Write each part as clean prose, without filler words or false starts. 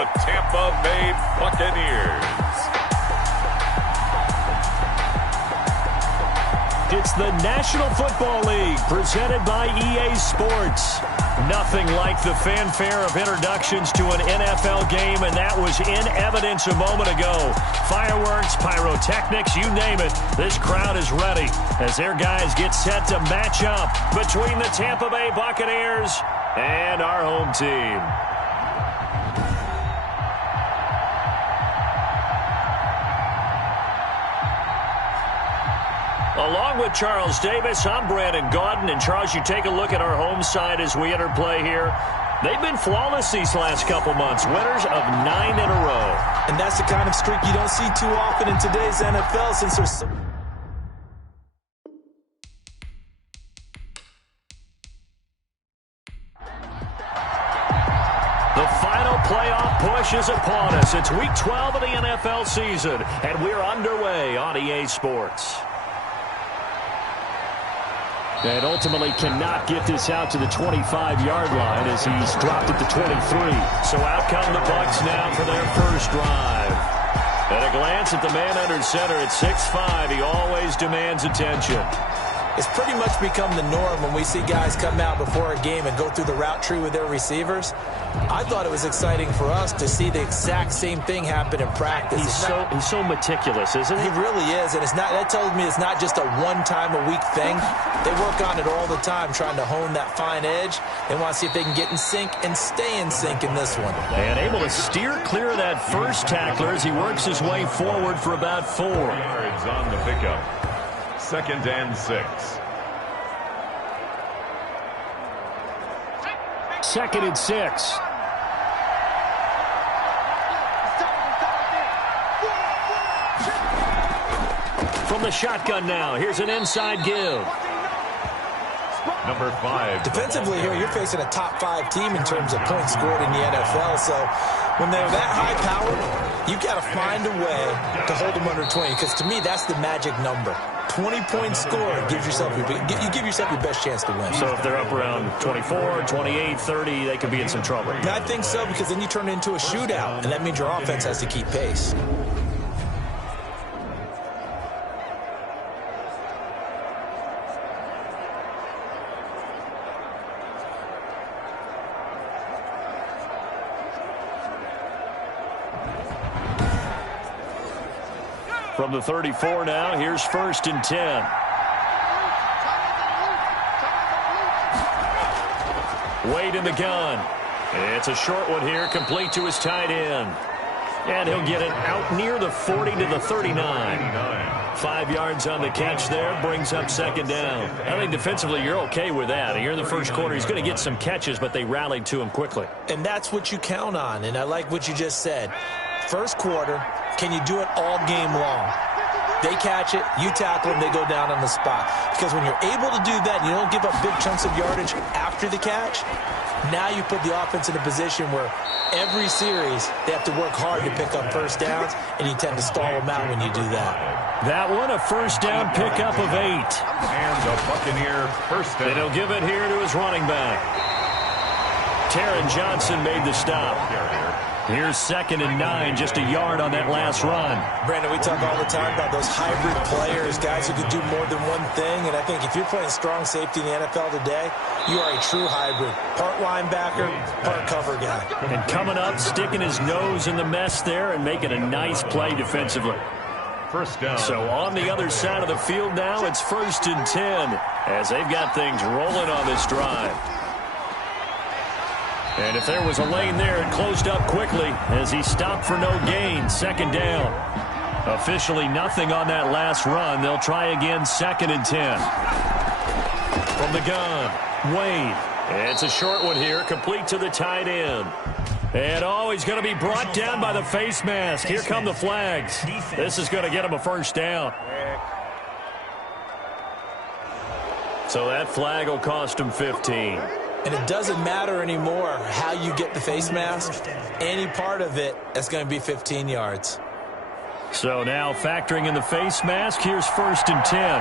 the Tampa Bay Buccaneers. It's the National Football League presented by EA Sports. Nothing like the fanfare of introductions to an NFL game, and that was in evidence a moment ago. Fireworks, pyrotechnics, you name it. This crowd is ready as their guys get set to match up between the Tampa Bay Buccaneers and our home team. Along with Charles Davis, I'm Brandon Gaudin. And Charles, you take a look at our home side as we enter play here. They've been flawless these last couple months, winners of 9 in a row. And that's the kind of streak you don't see too often in today's NFL since there's so... The final playoff push is upon us. It's Week 12 of the NFL season, and we're underway on EA Sports. And ultimately cannot get this out to the 25-yard line as he's dropped it to 23. So out come the Bucs now for their first drive. At a glance at the man under center at 6'5", he always demands attention. It's pretty much become the norm when we see guys come out before a game and go through the route tree with their receivers. I thought it was exciting for us to see the exact same thing happen in practice. He's so meticulous, isn't he? He really is, and that tells me it's not just a one-time-a-week thing. They work on it all the time, trying to hone that fine edge. They want to see if they can get in sync and stay in sync in this one. And able to steer clear of that first tackler as he works his way forward for about 4. Yards on the pickup. 2nd and 6. 2nd and 6. From the shotgun now, here's an inside give. Number 5. Defensively here, you're facing a top 5 team in terms of points scored in the NFL. So when they're that high powered, you've got to find a way to hold them under 20. Because to me, that's the magic number. 20 points scored gives yourself you give yourself your best chance to win. So if they're up around 24, 28, 30, they could be in some trouble. I think so, because then you turn it into a shootout, and that means your offense has to keep pace. From the 34 now, here's 1st and 10. Wade in the gun. It's a short one here, complete to his tight end. And he'll get it out near the 40 to the 39. 5 yards on the catch there, brings up 2nd down. I think defensively you're okay with that. Here in the first quarter, he's going to get some catches, but they rallied to him quickly. And that's what you count on, and I like what you just said. First quarter, can you do it all game long? They catch it, you tackle them, they go down on the spot. Because when you're able to do that and you don't give up big chunks of yardage after the catch, now you put the offense in a position where every series they have to work hard to pick up first downs, and you tend to stall them out when you do that. That one, a first down pickup of 8. And the Buccaneer first down. And he'll give it here to his running back. Taron Johnson made the stop. Here's 2nd and 9, just a yard on that last run. Brandon, we talk all the time about those hybrid players, guys who can do more than one thing. And I think if you're playing strong safety in the NFL today, you are a true hybrid. Part linebacker, part cover guy. And coming up, sticking his nose in the mess there and making a nice play defensively. First down. So on the other side of the field now, it's 1st and 10 as they've got things rolling on this drive. And if there was a lane there, it closed up quickly as he stopped for no gain. 2nd down. Officially nothing on that last run. They'll try again, 2nd and 10. From the gun, Wade. It's a short one here, complete to the tight end. And he's going to be brought down by the face mask. Here come the flags. This is going to get him a first down. So that flag will cost him 15. And it doesn't matter anymore how you get the face mask. Any part of it is going to be 15 yards. So now factoring in the face mask, here's 1st and 10.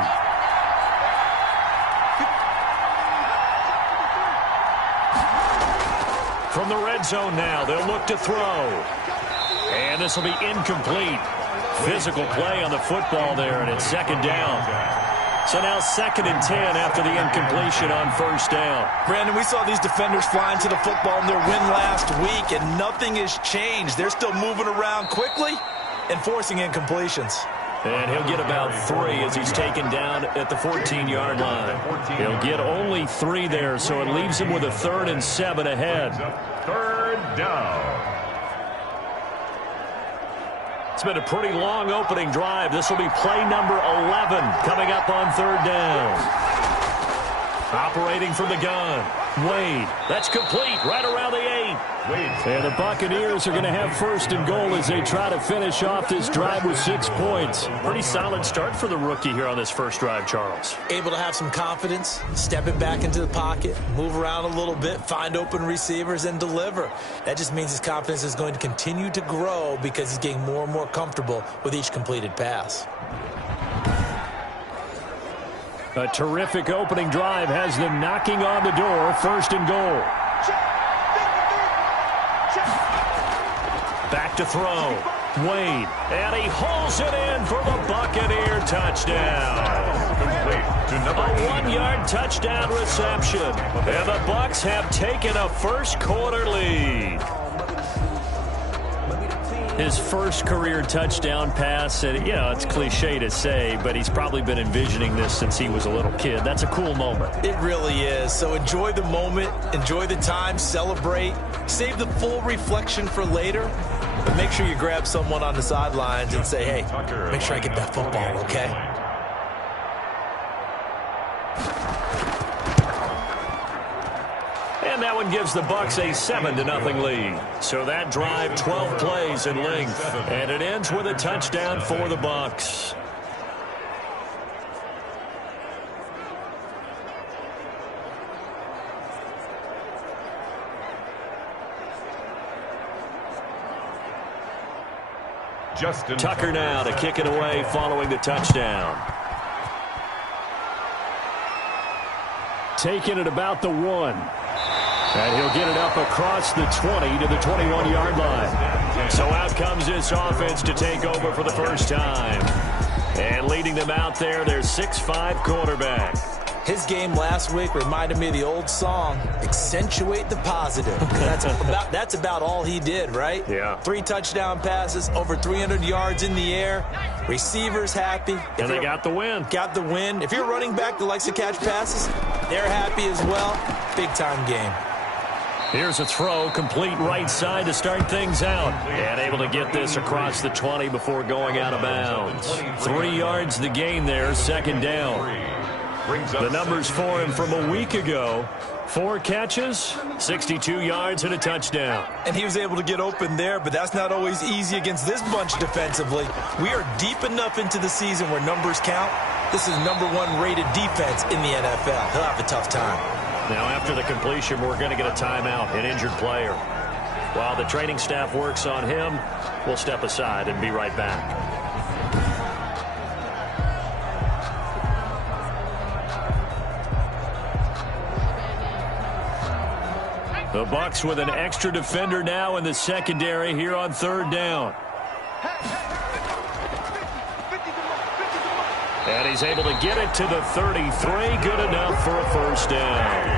From the red zone now, they'll look to throw. And this will be incomplete. Physical play on the football there, and it's second down. So now 2nd and 10 after the incompletion on first down. Brandon, we saw these defenders flying to the football in their win last week, and nothing has changed. They're still moving around quickly and forcing incompletions. And he'll get about 3 as he's taken down at the 14-yard line. He'll get only 3 there, so it leaves him with a 3rd and 7 ahead. 3rd down. It's been a pretty long opening drive. This will be play number 11 coming up on 3rd down. Operating from the gun. Wade. That's complete right around the 8. And the Buccaneers are going to have 1st and goal as they try to finish off this drive with 6 points. Pretty solid start for the rookie here on this first drive, Charles. Able to have some confidence, step it back into the pocket, move around a little bit, find open receivers, and deliver. That just means his confidence is going to continue to grow because he's getting more and more comfortable with each completed pass. A terrific opening drive has them knocking on the door. 1st and goal. Back to throw. Wade. And he holds it in for the Buccaneer touchdown. A 1-yard touchdown reception. And the Bucs have taken a first-quarter lead. His first career touchdown pass, and it's cliche to say, but he's probably been envisioning this since he was a little kid. That's a cool moment. It really is. So enjoy the moment, enjoy the time, celebrate, save the full reflection for later, but make sure you grab someone on the sidelines and say, hey, make sure I get that football, okay? And that one gives the Bucs a 7-0 lead. So that drive, 12 plays in length. And it ends with a touchdown for the Bucs. Tucker now to kick it away following the touchdown. Taking it about the 1. And he'll get it up across the 20 to the 21-yard line. So out comes this offense to take over for the first time. And leading them out there, their 6'5" quarterback. His game last week reminded me of the old song, accentuate the positive. That's about all he did, right? Yeah. 3 touchdown passes, over 300 yards in the air. Receivers happy. And they got the win. Got the win. If you're a running back that likes to catch passes, they're happy as well. Big-time game. Here's a throw, complete right side to start things out. And able to get this across the 20 before going out of bounds. 3 yards the gain there, 2nd down. The numbers for him from a week ago. 4 catches, 62 yards, and a touchdown. And he was able to get open there, but that's not always easy against this bunch defensively. We are deep enough into the season where numbers count. This is #1 rated defense in the NFL. He'll have a tough time. Now, after the completion, we're going to get a timeout, an injured player. While the training staff works on him, we'll step aside and be right back. The Bucs with an extra defender now in the secondary here on 3rd down. And he's able to get it to the 33. Good enough for a first down.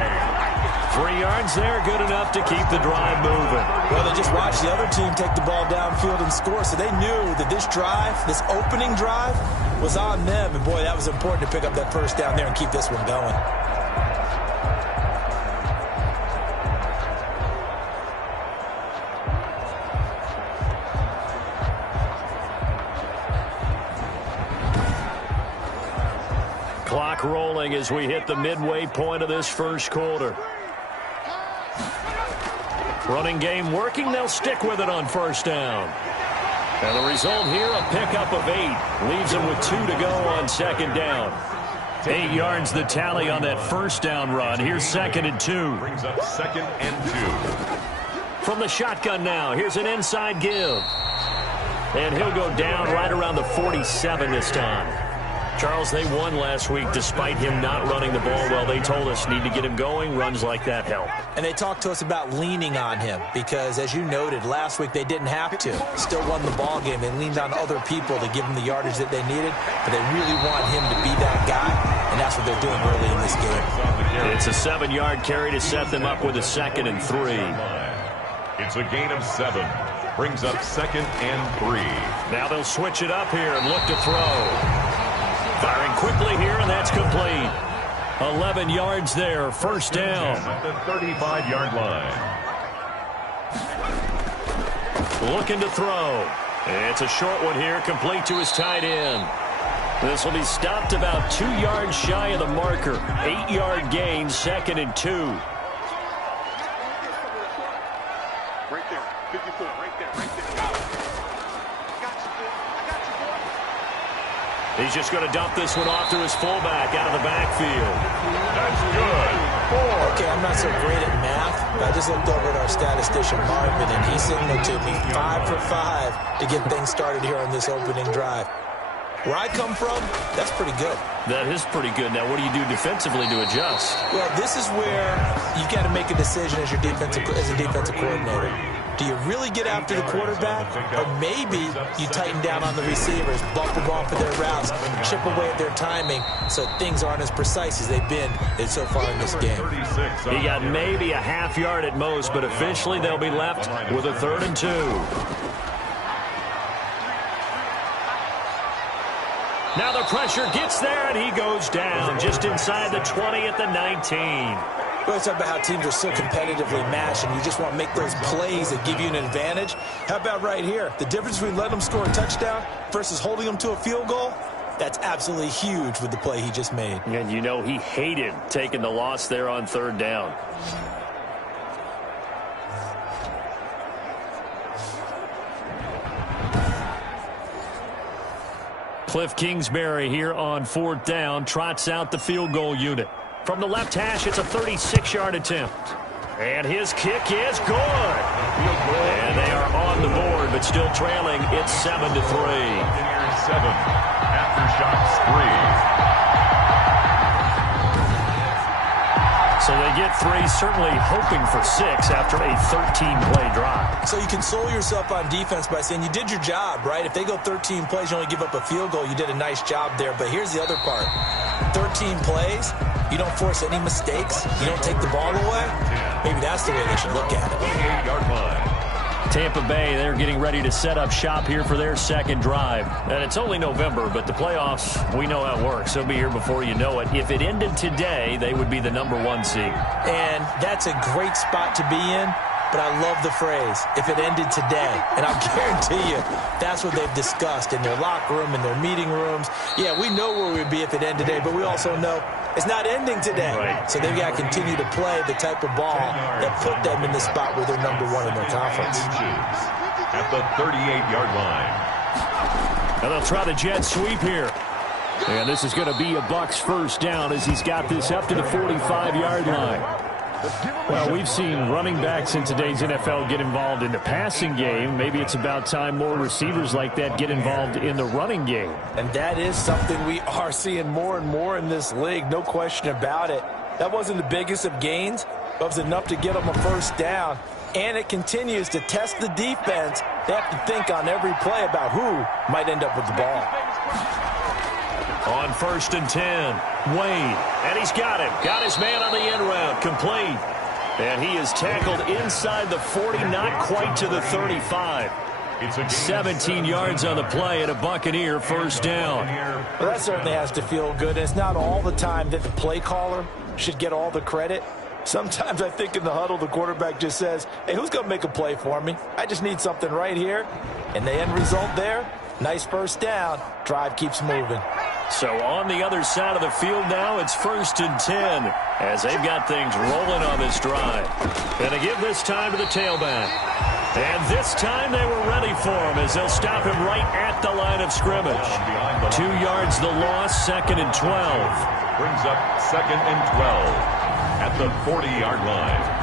3 yards there, good enough to keep the drive moving. Well, they just watched the other team take the ball downfield and score, so they knew that this drive, this opening drive, was on them. And, boy, that was important to pick up that first down there and keep this one going. Clock rolling as we hit the midway point of this first quarter. Running game working. They'll stick with it on first down. And the result here, a pickup of 8. Leaves them with 2 to go on 2nd down. 8 yards the tally on that first down run. Here's 2nd and 2. Brings up 2nd and 2. From the shotgun now, here's an inside give. And he'll go down right around the 47 this time. Charles, they won last week despite him not running the ball well. They told us need to get him going. Runs like that help. And they talked to us about leaning on him because, as you noted, last week they didn't have to. Still won the ball game. They leaned on other people to give them the yardage that they needed, but they really want him to be that guy, and that's what they're doing early in this game. It's a 7-yard carry to set them up with a 2nd and 3. It's a gain of 7. Brings up 2nd and 3. Now they'll switch it up here and look to throw. Firing quickly here, and that's complete. 11 yards there, 1st down. At the 35-yard line. Looking to throw. It's a short one here, complete to his tight end. This will be stopped about 2 yards shy of the marker. 8-yard gain, 2nd and 2. Right there, 54, right there, right there. He's just going to dump this one off to his fullback out of the backfield. That's good. 4. Okay, I'm not so great at math, but I just looked over at our statistician, Marvin, and he signaled to me 5 for 5 to get things started here on this opening drive. Where I come from, that's pretty good. That is pretty good. Now, what do you do defensively to adjust? Well, this is where you've got to make a decision as a defensive coordinator. Do you really get after the quarterback, or maybe you tighten down on the receivers, bump them off of their routes, chip away at their timing so things aren't as precise as they've been so far in this game? He got maybe a half yard at most, but officially they'll be left with a 3rd and 2. Now the pressure gets there, and he goes down just inside the 20 at the 19. We always talk about how teams are so competitively matched, and you just want to make those plays that give you an advantage. How about right here? The difference between letting them score a touchdown versus holding them to a field goal, that's absolutely huge with the play he just made. And you know he hated taking the loss there on 3rd down. Cliff Kingsbury here on 4th down trots out the field goal unit. From the left hash, it's a 36-yard attempt. And his kick is good. And they are on the board, but still trailing. It's 7-3. Buccaneers 7. Aftershocks 3. So they get 3, certainly hoping for 6 after a 13-play drive. So you console yourself on defense by saying you did your job, right? If they go 13 plays, you only give up a field goal, you did a nice job there. But here's the other part. 13 plays, you don't force any mistakes, you don't take the ball away. Maybe that's the way they should look at it. 28-yard line. Tampa Bay, they're getting ready to set up shop here for their 2nd drive. And it's only November, but the playoffs, we know how it works. They'll be here before you know it. If it ended today, they would be the #1 seed. And that's a great spot to be in, but I love the phrase, if it ended today. And I'll guarantee you, that's what they've discussed in their locker room, in their meeting rooms. Yeah, we know where we'd be if it ended today, but we also know it's not ending today. Right. So they've got to continue to play the type of ball that put them in the spot where they're #1 in their conference. At the 38-yard line. And they'll try the jet sweep here. And this is going to be a Bucs 1st down as he's got this up to the 45-yard line. Well, we've seen running backs in today's NFL get involved in the passing game. Maybe it's about time more receivers like that get involved in the running game. And that is something we are seeing more and more in this league, no question about it. That wasn't the biggest of gains, but it was enough to get them a 1st down. And it continues to test the defense. They have to think on every play about who might end up with the ball. On 1st and 10, Wade, and he's got him. Got his man on the end route, complete. And he is tackled inside the 40, not quite to the 35. 17 yards on the play and a Buccaneer 1st down. Well, that certainly has to feel good. It's not all the time that the play caller should get all the credit. Sometimes I think in the huddle, the quarterback just says, hey, who's going to make a play for me? I just need something right here. And the end result there, nice 1st down. Drive keeps moving. So on the other side of the field now, it's 1st and 10 as they've got things rolling on this drive. And they give this time to the tailback. And this time they were ready for him as they'll stop him right at the line of scrimmage. 2 yards the loss, 2nd and 12. Brings up 2nd and 12 at the 40-yard line.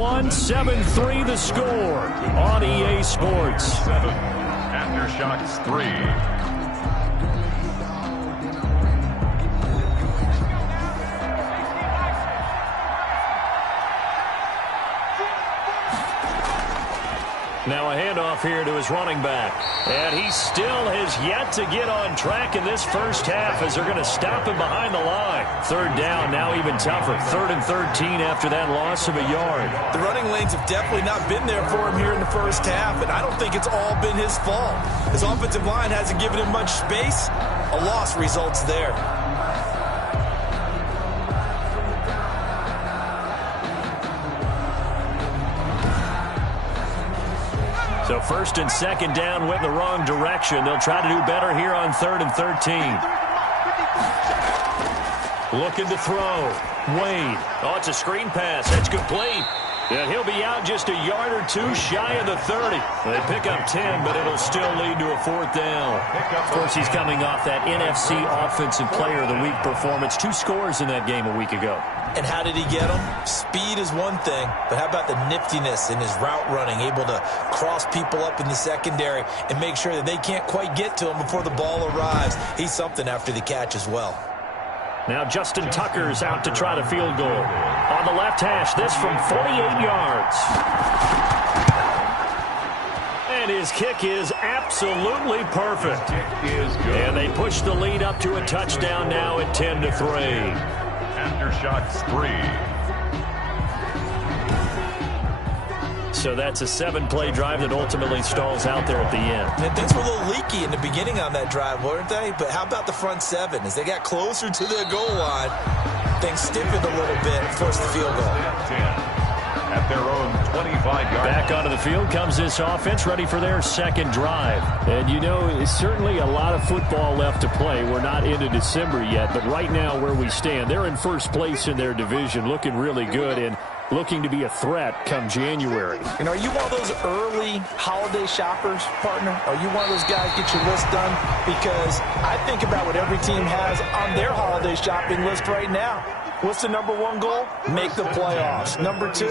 1, 7-3 the score on EA Sports. 7. Aftershocks 3. Now a handoff here to his running back. And he still has yet to get on track in this first half as they're going to stop him behind the line. Third down, now even tougher. 3rd and 13 after that loss of a yard. The running lanes have definitely not been there for him here in the first half, and I don't think it's all been his fault. His offensive line hasn't given him much space. A loss results there. So 1st and 2nd down went in the wrong direction. They'll try to do better here on 3rd and 13. Looking to throw. Wade. Oh, it's a screen pass. That's complete. And he'll be out just a yard or two shy of the 30. They pick up 10, but it'll still lead to a 4th down. Of course, he's coming off that NFC Offensive Player of the Week performance. 2 scores in that game a week ago. And how did he get them? Speed is one thing, but how about the niftiness in his route running, able to cross people up in the secondary and make sure that they can't quite get to him before the ball arrives. He's something after the catch as well. Now Justin Tucker's out to try to field goal. On the left hash, this from 48 yards. And his kick is absolutely perfect. And they push the lead up to a touchdown now at 10-3. Aftershocks 3. So that's a 7-play drive that ultimately stalls out there at the end. And things were a little leaky in the beginning on that drive, weren't they? But how about the front 7? As they got closer to their goal line, things stiffened a little bit and forced the field goal. 10. At their own 25-yard. Back onto the field comes this offense, ready for their 2nd drive. And, you know, it's certainly a lot of football left to play. We're not into December yet, but right now where we stand, they're in first place in their division, looking really good and looking to be a threat come January. And are you one of those early holiday shoppers, partner? Are you one of those guys get your list done? Because I think about what every team has on their holiday shopping list right now. What's the number 1 goal? Make the playoffs. Number 2,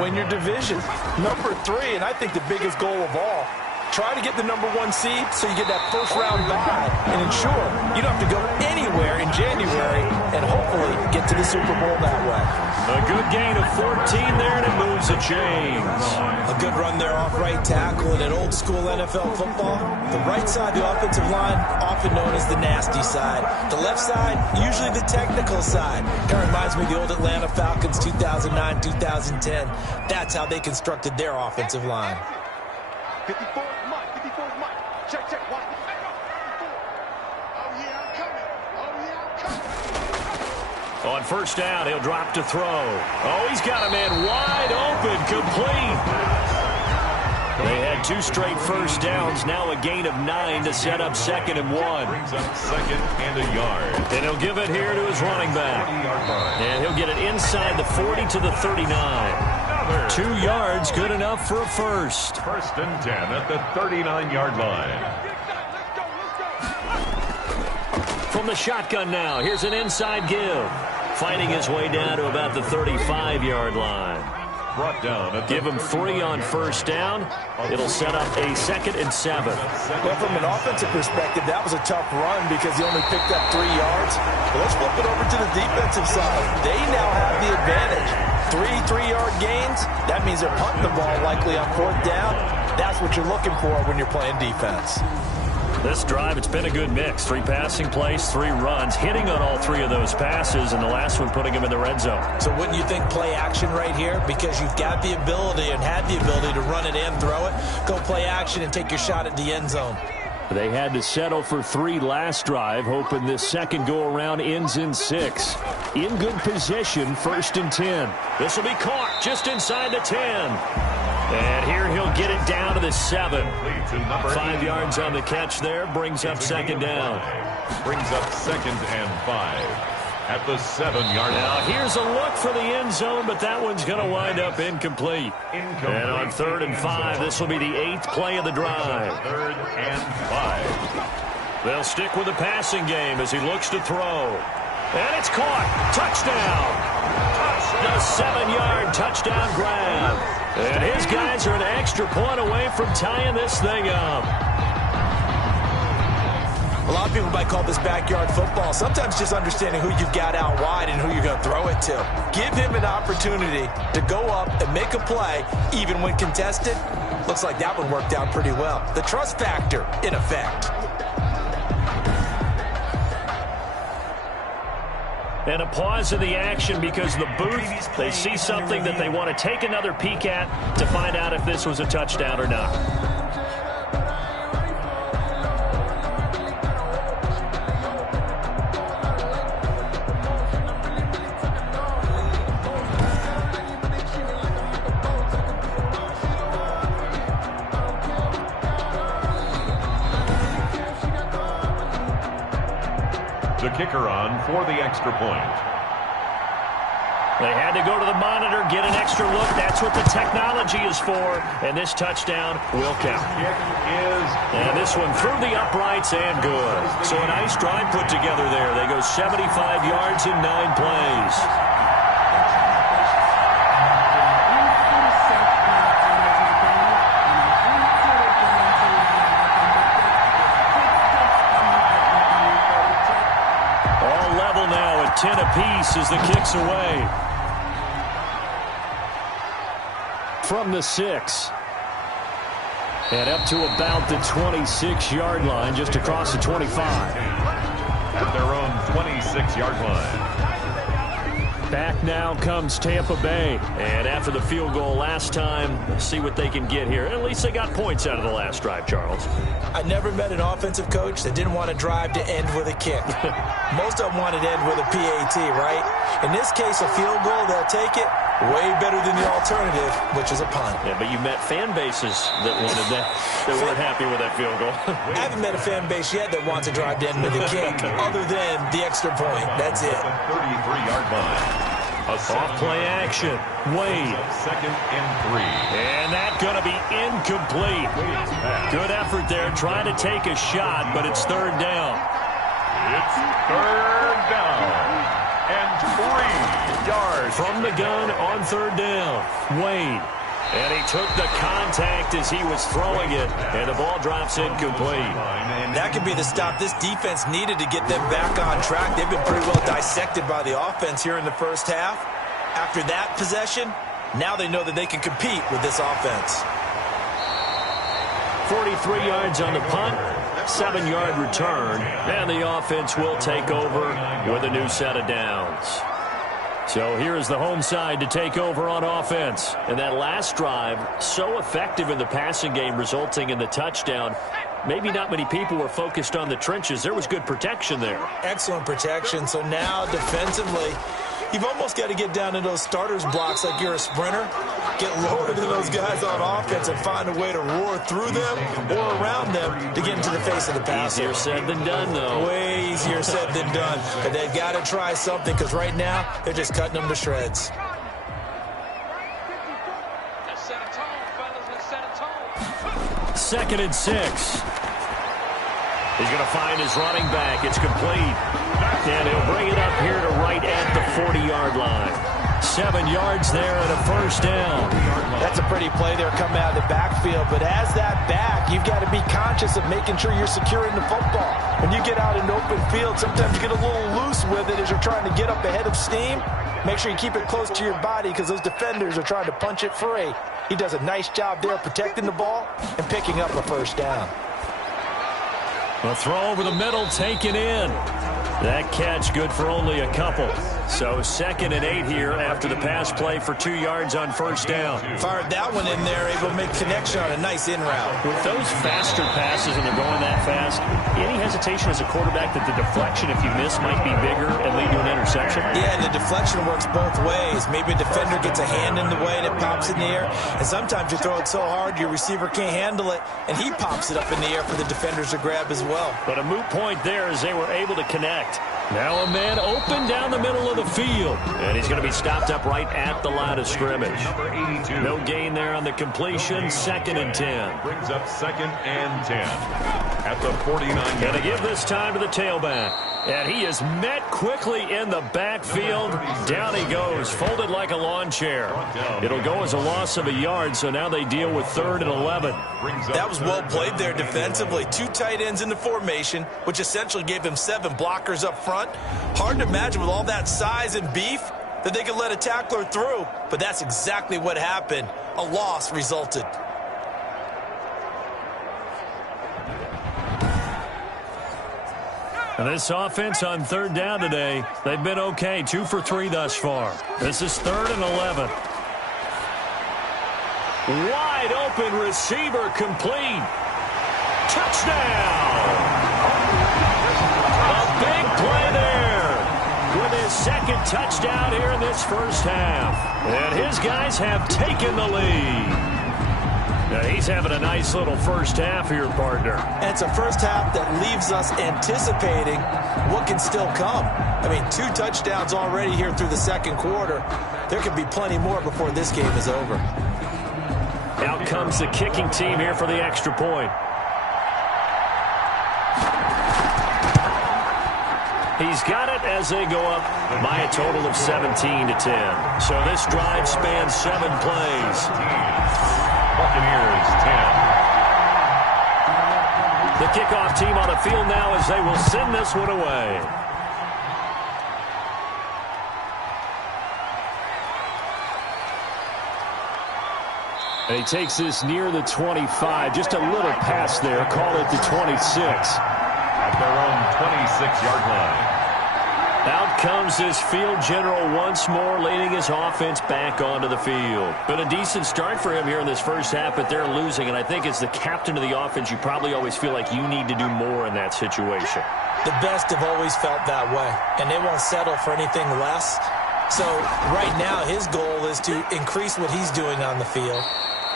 win your division. Number 3, and I think the biggest goal of all, try to get the number 1 seed so you get that first-round bye and ensure you don't have to go anywhere in January and hopefully get to the Super Bowl that way. A good gain of 14 there, and it moves the chains. A good run there off right tackle in an old-school NFL football. The right side, the offensive line, often known as the nasty side. The left side, usually the technical side. Kind of reminds me of the old Atlanta Falcons 2009, 2010. That's how they constructed their offensive line. 54 is Mike. 54 is Mike. Check, check. Mike. 54. Oh, yeah, I'm coming. Oh, yeah, I'm coming. On first down, he'll drop to throw. Oh, he's got a man wide open, complete. They had 2 straight first downs, now a gain of 9 to set up 2nd and 1. Brings up 2nd and a yard. And he'll give it here to his running back. And he'll get it inside the 40 to the 39. 2 yards, good enough for a first. 1st and 10 at the 39-yard line. From the shotgun now, here's an inside give. Fighting his way down to about the 35-yard line. Brought down. Give him 3 on first down. It'll set up a 2nd and 7. Well, from an offensive perspective, that was a tough run because he only picked up 3 yards. But let's flip it over to the defensive side. They now have the advantage. 3 3-yard gains. That means they're punting the ball likely on 4th down. That's what you're looking for when you're playing defense. This drive, it's been a good mix. 3 passing plays, 3 runs, hitting on all 3 of those passes, and the last one putting him in the red zone. So wouldn't you think play action right here? Because you've got the ability and had the ability to run it and throw it. Go play action and take your shot at the end zone. They had to settle for 3 last drive, hoping this second go-around ends in 6. In good position, 1st and 10. This will be caught just inside the 10. And here he'll get it down to the 7. 5 yards on the catch there, brings up 2nd down. Brings up 2nd and 5 at the 7-yard line. Now here's a look for the end zone, but that one's going to wind up incomplete. And on 3rd and 5, this will be the 8th play of the drive. 3rd and 5. They'll stick with the passing game as he looks to throw. And it's caught. Touchdown. A 7-yard touchdown grab. And his guys are an extra point away from tying this thing up. A lot of people might call this backyard football. Sometimes just understanding who you've got out wide and who you're going to throw it to. Give him an opportunity to go up and make a play, even when contested. Looks like that one worked out pretty well. The trust factor, in effect. And a pause in the action because the booth, they see something that they want to take another peek at to find out if this was a touchdown or not. The kicker on for the extra point. They had to go to the monitor, get an extra look. That's what the technology is for. And this touchdown will count. And this one through the uprights and good. So a nice drive put together there. They go 75 yards in 9 plays. All level now at 10 apiece as the kick's away. From the 6. And up to about the 26-yard line, just across the 25. At their own 26-yard line. Back now comes Tampa Bay. And after the field goal last time, let's see what they can get here. At least they got points out of the last drive, Charles. I never met an offensive coach that didn't want to drive to end with a kick. Most of them wanted to end with a PAT, right? In this case, a field goal, they'll take it. Way better than the alternative, which is a punt. Yeah, but you met fan bases that wanted that, that weren't happy with that field goal. I haven't met a fan base yet that wants to drive to end with a kick, other than the extra point. That's it. 33-yard line. Off-play action. Wade. Second and 3. And that going to be incomplete. Good effort there, trying to take a shot, but it's third down. It's third down. And 3 yards. From the gun on third down. Wade. And he took the contact as he was throwing it, and the ball drops incomplete. That could be the stop this defense needed to get them back on track. They've been pretty well dissected by the offense here in the first half. After that possession, now they know that they can compete with this offense. 43 yards on the punt, 7-yard return, and the offense will take over with a new set of downs. So here is the home side to take over on offense. And that last drive, so effective in the passing game, resulting in the touchdown. Maybe not many people were focused on the trenches. There was good protection there. Excellent protection. So now defensively, you've almost got to get down to those starters blocks like you're a sprinter. Get lower than those guys on offense and find a way to roar through them or around them to get into the face of the passer. Easier said than done, though. Way easier said than done. But they've got to try something because right now they're just cutting them to shreds. Second and 6. He's going to find his running back. It's complete. And he'll bring it up here to right at the 40-yard line. 7 yards there and a first down. That's a pretty play there coming out of the backfield. But as that back, you've got to be conscious of making sure you're securing the football. When you get out in open field, sometimes you get a little loose with it as you're trying to get up ahead of steam. Make sure you keep it close to your body because those defenders are trying to punch it free. He does a nice job there protecting the ball and picking up a first down. A throw over the middle, taken in. That catch good for only a couple. So 2nd and 8 here after the pass play for 2 yards on first down. Fired that one in there, able to make connection on a nice in route. With those faster passes and they're going that fast, any hesitation as a quarterback that the deflection, if you miss, might be bigger and lead to an interception? Yeah, and the deflection works both ways. Maybe a defender gets a hand in the way and it pops in the air. And sometimes you throw it so hard your receiver can't handle it, and he pops it up in the air for the defenders to grab as well. But a moot point there as they were able to connect. Now a man open down the middle of the field. And he's going to be stopped up right at the line of scrimmage. No gain there on the completion. 2nd and 10. Brings up 2nd and 10. At the 49. Going to give this time to the tailback. And he is met quickly in the backfield. Down he goes, folded like a lawn chair. It'll go as a loss of a yard, so now they deal with 3rd and 11. That was well played there defensively. 2 tight ends in the formation, which essentially gave him 7 blockers up front. Hard to imagine with all that size and beef that they could let a tackler through, but that's exactly what happened. A loss resulted. And this offense on 3rd down today, they've been okay. 2 for 3 thus far. This is 3rd and 11. Wide open receiver complete. Touchdown! A big play there with his 2nd touchdown here in this first half. And his guys have taken the lead. Now he's having a nice little first half here, partner. And it's a first half that leaves us anticipating what can still come. I mean, 2 touchdowns already here through the 2nd quarter. There could be plenty more before this game is over. Out comes the kicking team here for the extra point. He's got it as they go up by a total of 17-10. So this drive spans 7 plays. Buccaneers 10. The kickoff team on the field now as they will send this one away. And he takes this near the 25. Just a little pass there. Call it the 26. At their own 26-yard line. Out comes this field general once more, leading his offense back onto the field. Been a decent start for him here in this first half, but they're losing. And I think as the captain of the offense, you probably always feel like you need to do more in that situation. The best have always felt that way, and they won't settle for anything less. So right now, his goal is to increase what he's doing on the field,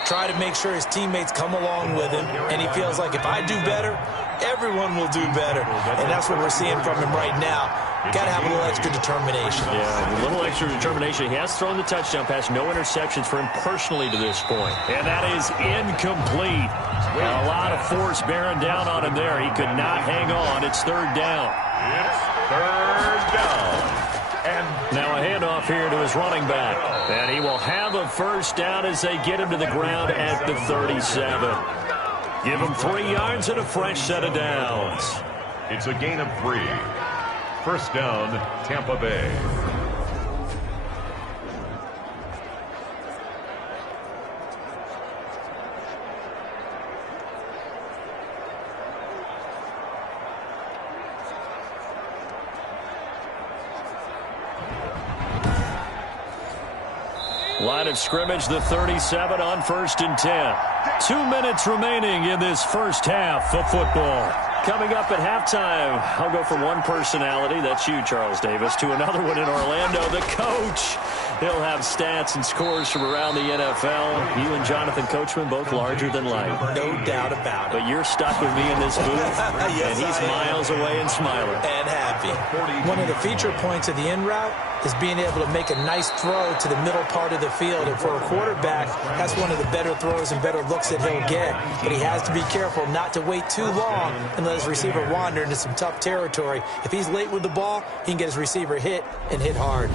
try to make sure his teammates come along with him, and he feels like if I do better, everyone will do better. And that's what we're seeing from him right now. Got to have a little extra determination. Yeah, a little extra determination. He has thrown the touchdown pass. No interceptions for him personally to this point. And that is incomplete. A lot of force bearing down on him there. He could not hang on. It's 3rd down. It's 3rd down. And now a handoff here to his running back. And he will have a first down as they get him to the ground at the 37. Give him 3 yards and a fresh set of downs. it's a gain of 3. First down, Tampa Bay. Line of scrimmage, the 37 on 1st and 10. 2 minutes remaining in this first half of football. Coming up at halftime, I'll go from one personality, that's you, Charles Davis, to another one in Orlando, the coach. He'll have stats and scores from around the NFL. You and Jonathan Coachman, both larger than life. No doubt about it. But you're stuck with me in this booth, Yes, and he's miles away and smiling. And happy. One of the feature points of the in route is being able to make a nice throw to the middle part of the field. And for a quarterback, that's one of the better throws and better looks that he'll get. But he has to be careful not to wait too long and let his receiver wander into some tough territory. If he's late with the ball, he can get his receiver hit and hit hard.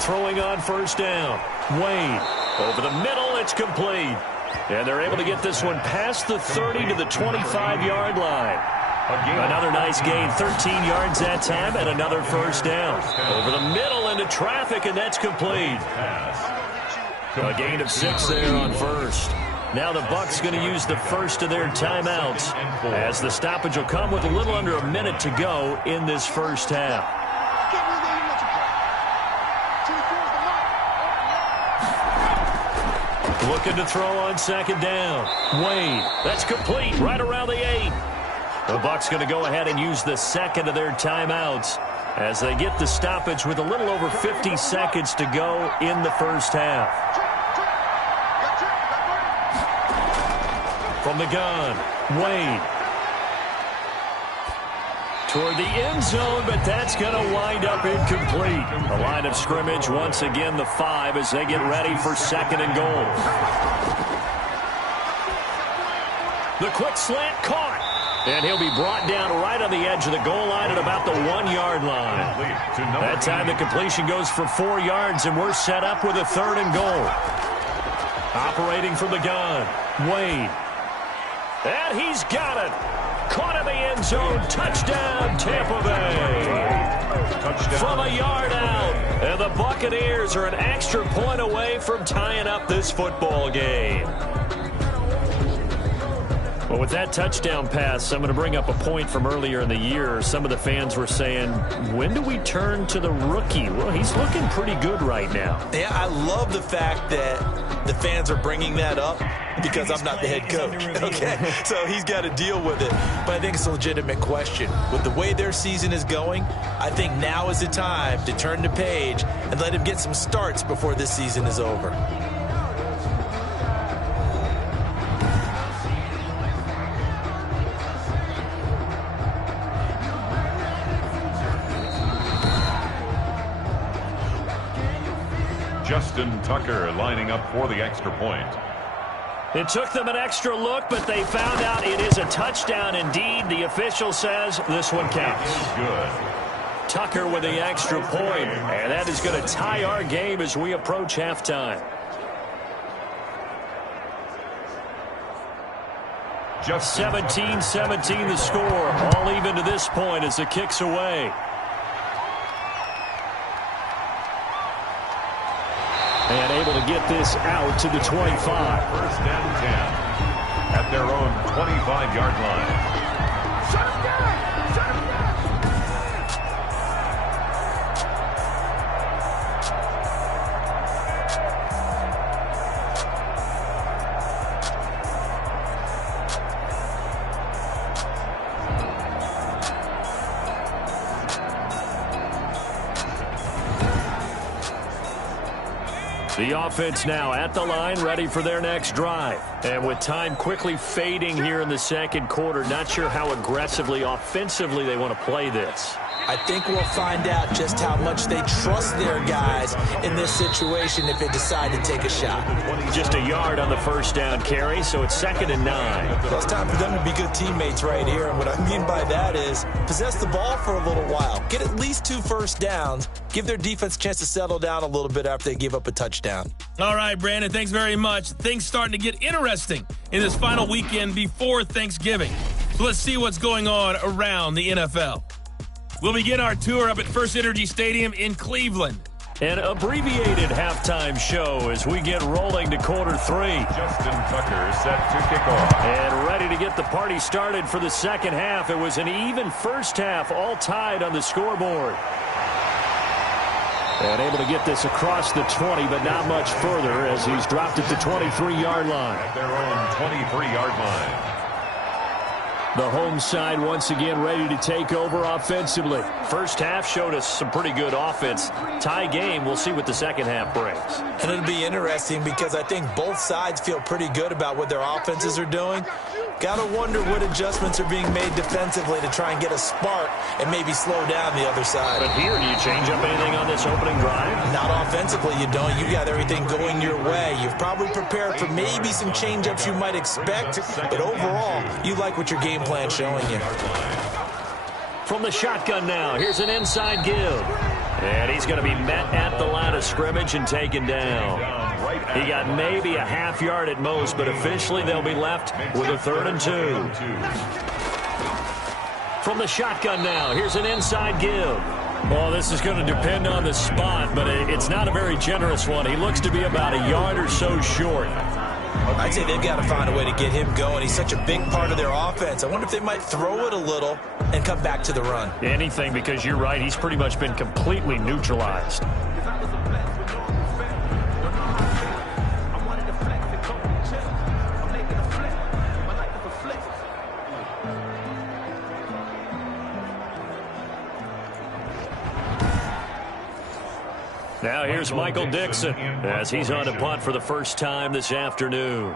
Throwing on first down. Wade over the middle. It's complete. And they're able to get this one past the 30 to the 25-yard line. Another nice gain, 13 yards that time, and another first down. Over the middle into traffic, and that's complete. A gain of 6 there on first. Now the Bucs going to use the first of their timeouts as the stoppage will come with a little under a minute to go in this first half. Looking to throw on second down. Wade, that's complete right around the 8. The Bucs going to go ahead and use the second of their timeouts as they get the stoppage with a little over 50 seconds to go in the first half. From the gun, Wade. toward the end zone, but that's going to wind up incomplete. The line of scrimmage, once again, the 5 as they get ready for 2nd and goal. The quick slant caught. And he'll be brought down right on the edge of the goal line at about the 1-yard line. That time the completion goes for 4 yards, and we're set up with a 3rd and goal. Operating from the gun, Wade. And he's got it. Caught in the end zone. Touchdown, Tampa Bay. Touchdown. From a yard out. And the Buccaneers are an extra point away from tying up this football game. Well, with that touchdown pass, I'm going to bring up a point from earlier in the year. Some of the fans were saying, when do we turn to the rookie? Well, he's looking pretty good right now. Yeah, I love the fact that the fans are bringing that up because I'm not the head coach, okay? So he's got to deal with it. But I think it's a legitimate question. With the way their season is going, I think now is the time to turn the page and let him get some starts before this season is over. Justin Tucker lining up for the extra point. It took them an extra look, but they found out it is a touchdown indeed. The official says this one counts. Good. Tucker with the extra point, and that is going to tie our game as we approach halftime. Just 17-17 the score, all even to this point as the kick's away. And able to get this out to the 25. 1st and 10 at their own 25-yard line. Shut him down! Shut him down! The offense now at the line, ready for their next drive. And with time quickly fading here in the 2nd quarter, not sure how aggressively, offensively they want to play this. I think we'll find out just how much they trust their guys in this situation if they decide to take a shot. Just a yard on the 1st down carry, so it's 2nd and 9. Well, it's time for them to be good teammates right here, and what I mean by that is possess the ball for a little while, get at least 2 first downs, give their defense a chance to settle down a little bit after they give up a touchdown. All right, Brandon, thanks very much. Things starting to get interesting in this final weekend before Thanksgiving. So let's see what's going on around the NFL. We'll begin our tour up at First Energy Stadium in Cleveland. An abbreviated halftime show as we get rolling to quarter 3. Justin Tucker set to kick off. And ready to get the party started for the 2nd half. It was an even first half, all tied on the scoreboard. And able to get this across the 20, but not much further as he's dropped at the 23-yard line. At their own 23-yard line. The home side once again ready to take over offensively. First half showed us some pretty good offense. Tie game, we'll see what the 2nd half brings. And it'll be interesting because I think both sides feel pretty good about what their offenses are doing. Got to wonder what adjustments are being made defensively to try and get a spark and maybe slow down the other side. But here, do you change up anything on this opening drive? Not offensively, you don't. You got everything going your way. You've probably prepared for maybe some change-ups you might expect, but overall, you like what your game plan's showing you. From the shotgun now, here's an inside give. And he's going to be met at the line of scrimmage and taken down. He got maybe a half yard at most, but officially they'll be left with a 3rd and 2. From the shotgun now, here's an inside give. Well, this is going to depend on the spot, but it's not a very generous one. He looks to be about a yard or so short. I'd say they've got to find a way to get him going. He's such a big part of their offense. I wonder if they might throw it a little and come back to the run. Anything, because you're right. He's pretty much been completely neutralized. Now here's Michael Dixon as he's on to punt for the first time this afternoon.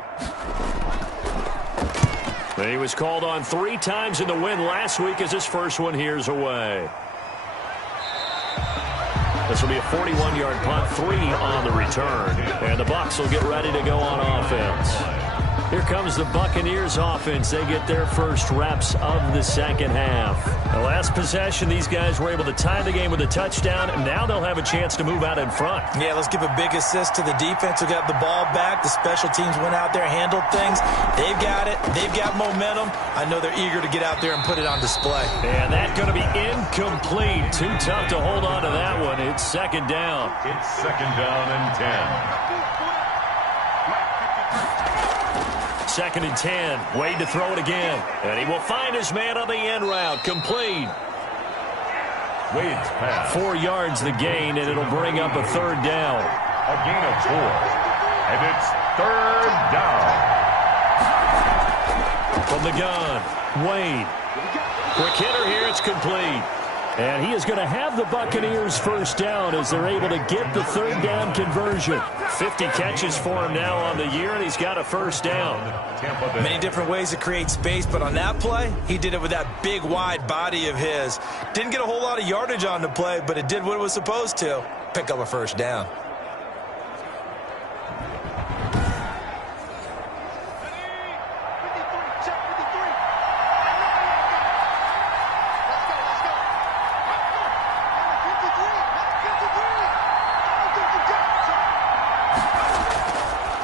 He was called on 3 times in the win last week as his first one here's away. This will be a 41-yard punt, 3 on the return. And the Bucs will get ready to go on offense. Here comes the Buccaneers offense. They get their first reps of the second half. The last possession, these guys were able to tie the game with a touchdown, and now they'll have a chance to move out in front. Yeah, let's give a big assist to the defense who got the ball back. The special teams went out there, handled things. They've got it. They've got momentum. I know they're eager to get out there and put it on display. And that's going to be incomplete. Too tough to hold on to that one. It's second down. It's second down and 10. Second and 10. Wade to throw it again. And he will find his man on the end route. Complete. Wade's pass. 4 yards the gain, and it'll bring up a third down. A gain of 4. And it's third down. From the gun, Wade. Quick hitter here. It's complete. And he is going to have the Buccaneers first down as they're able to get the third down conversion. 50 catches for him now on the year, and he's got a first down. Many different ways to create space, but on that play, he did it with that big, wide body of his. Didn't get a whole lot of yardage on the play, but it did what it was supposed to. Pick up a first down.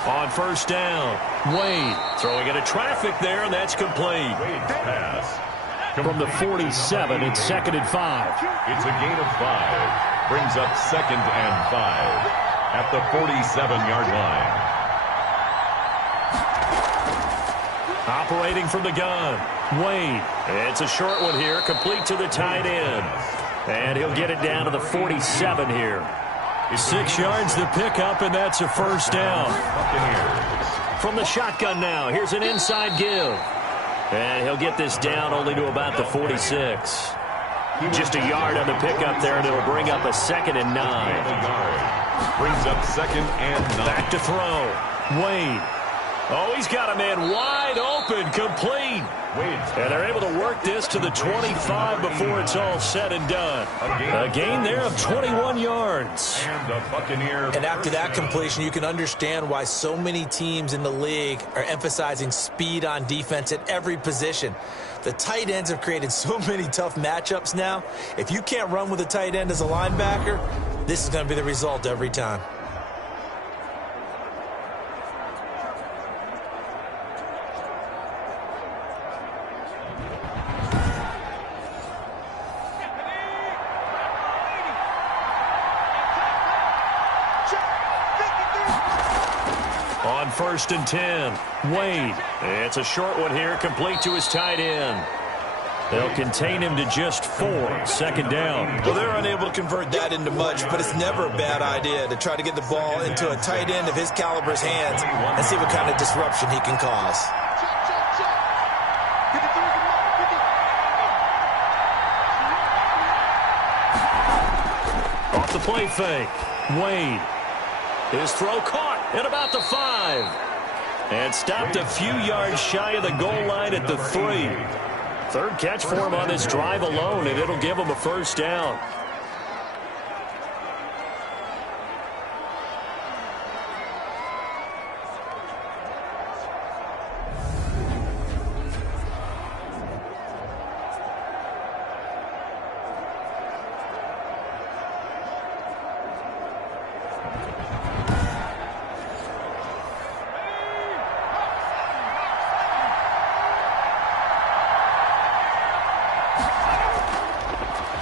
On first down, Wade throwing into traffic there, and that's complete. Wade's pass. From the 47, it's second and 5. It's a gain of 5. Brings up second and 5 at the 47-yard line. Operating from the gun, Wade. It's a short one here, complete to the tight end. And he'll get it down to the 47 here. 6 yards to pick up, and that's a first down. From the shotgun now, here's an inside give. And he'll get this down only to about the 46. Just a yard on the pickup there, and it'll bring up a second and 9. Brings up second and 9. Back to throw. Wade. Oh, he's got a man wide open, complete. And they're able to work this to the 25 before it's all said and done. A gain there of 21 yards. And after that completion, you can understand why so many teams in the league are emphasizing speed on defense at every position. The tight ends have created so many tough matchups now. If you can't run with a tight end as a linebacker, this is going to be the result every time. On first and 10, Wade. It's a short one here, complete to his tight end. They'll contain him to just 4, second down. Well, they're unable to convert that into much, but it's never a bad idea to try to get the ball into a tight end of his caliber's hands and see what kind of disruption he can cause. Off the play fake, Wade. His throw caught at about the 5. And stopped a few yards shy of the goal line at the 3. Third catch for him on this drive alone, and it'll give him a first down.